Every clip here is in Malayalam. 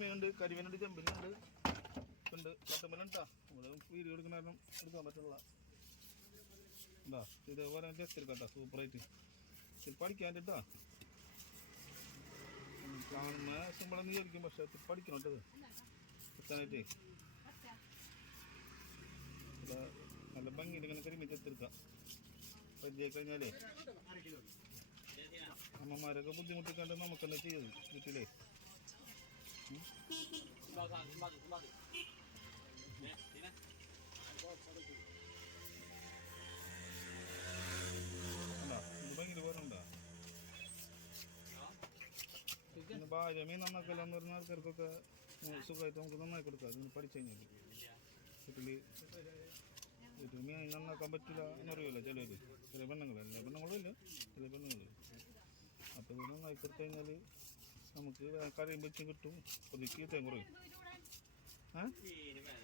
മീനുണ്ട്, കരിമീനുണ്ട്, ചെമ്പിനുണ്ട്, ഉണ്ട് കട്ടമ്പലുണ്ടാ. നമ്മൾ വീഡിയോ എടുക്കുന്ന കാരണം എടുക്കാൻ പറ്റുള്ള എന്താ ഇതേപോലെ ചെത്തിരിക്കട്ടോ സൂപ്പറായിട്ട്. ഇത് പഠിക്കാനിട്ടാ കാണുന്ന സിമ്പിളെന്ന് വിചാരിക്കും, പക്ഷെ പഠിക്കണം കേട്ടത് കിട്ടാനായിട്ടേ. നല്ല ഭംഗിയിൽ ഇങ്ങനെ കരിമീൻ ചെത്തിരിക്കാം. പരിചയം കഴിഞ്ഞാലേ അമ്മമാരൊക്കെ ബുദ്ധിമുട്ടിക്കാണ്ട് നമുക്കെന്നെ ചെയ്ത് വീട്ടിലേ. ഭയങ്കര പോലുണ്ടോ പിന്നെ ഭാര്യ മീൻ നന്നാക്കല്ല എന്ന് പറഞ്ഞ ആൾക്കാർക്കൊക്കെ സുഖമായിട്ട് നമുക്ക് നന്നാക്കി കൊടുക്കാം. അതിന് പഠിച്ചു കഴിഞ്ഞാൽ വീട്ടിൽ മീൻ നന്നാക്കാൻ പറ്റില്ല എന്നറിയില്ല ചിലർ, ചില പെണ്ണുങ്ങൾ, എല്ലാ പെണ്ണുങ്ങളും ഇല്ല, ചില പെണ്ണുങ്ങൾ. അപ്പോൾ ഇത് നന്നാക്കി കൊടുത്തു കഴിഞ്ഞാൽ നമുക്ക് കറിയും വെച്ചും കിട്ടും, ഒരു ചീത്തയും കുറയും.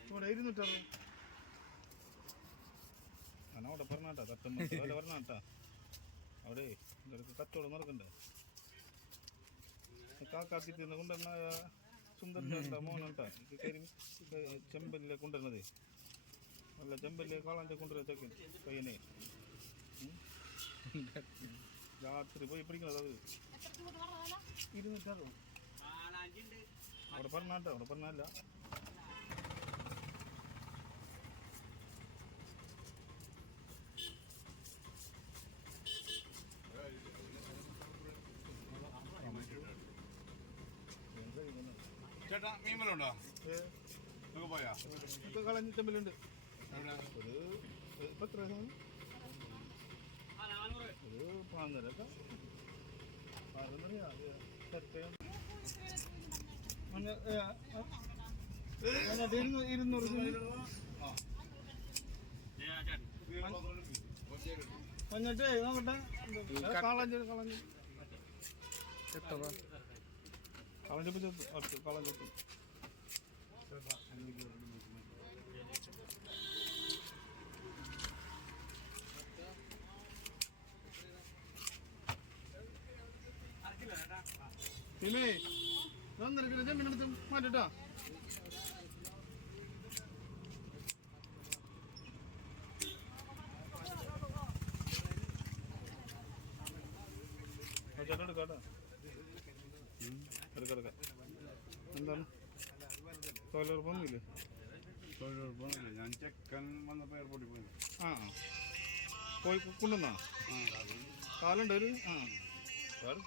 ഇവിടെ 200 ഞാൻ അവിടെ പറഞ്ഞാട്ടാ, തട്ടുമ്പോൾ വില പറഞ്ഞാട്ടാ. അവിടെ ഇവർക്ക് കച്ചവടം നടക്കണ്ടേ. കാക്കാത്തിന്ന് കൊണ്ടുവന്ന സുന്ദരൻ്റെ മോനുണ്ടാ ചെമ്പല്ലെ കൊണ്ടുവരുന്നത്. നല്ല ചെമ്പല്ലെ കാളാൻ്റെ കൊണ്ടുവരുന്ന ചെക്കൻ പയ്യനെ രാത്രി പോയി പിടിക്കണത്. അത് 200 അവിടെ പറഞ്ഞാട്ടോ, അവിടെ പറഞ്ഞല്ല. ചേട്ടാ മീൻമലുണ്ടോ? പോയാ കളഞ്ഞ ചെമ്പലുണ്ട്. ഒരു 400 മഞ്ഞട്ടേ നോക്കട്ടെ. കളഞ്ഞു കളഞ്ഞു കളഞ്ഞ കളഞ്ഞു. പിന്നെ 1.5 കിലോ ചെമ്മീനെടുത്ത് മാറ്റിട്ടാ. ചേട്ടാ എടുക്കാട്ടാ, എടുക്കാം. എന്താണ് തൊഴിലുറപ്പൊന്നുമില്ലേ? തൊഴിലുറപ്പൊന്നുമില്ല. ഞാൻ ചെക്കൻ വന്നപ്പോൾ എയർപോർട്ടിൽ പോയി. പോയി കൊണ്ടുവന്നാ കാലുണ്ട് ഒരു. വേറെ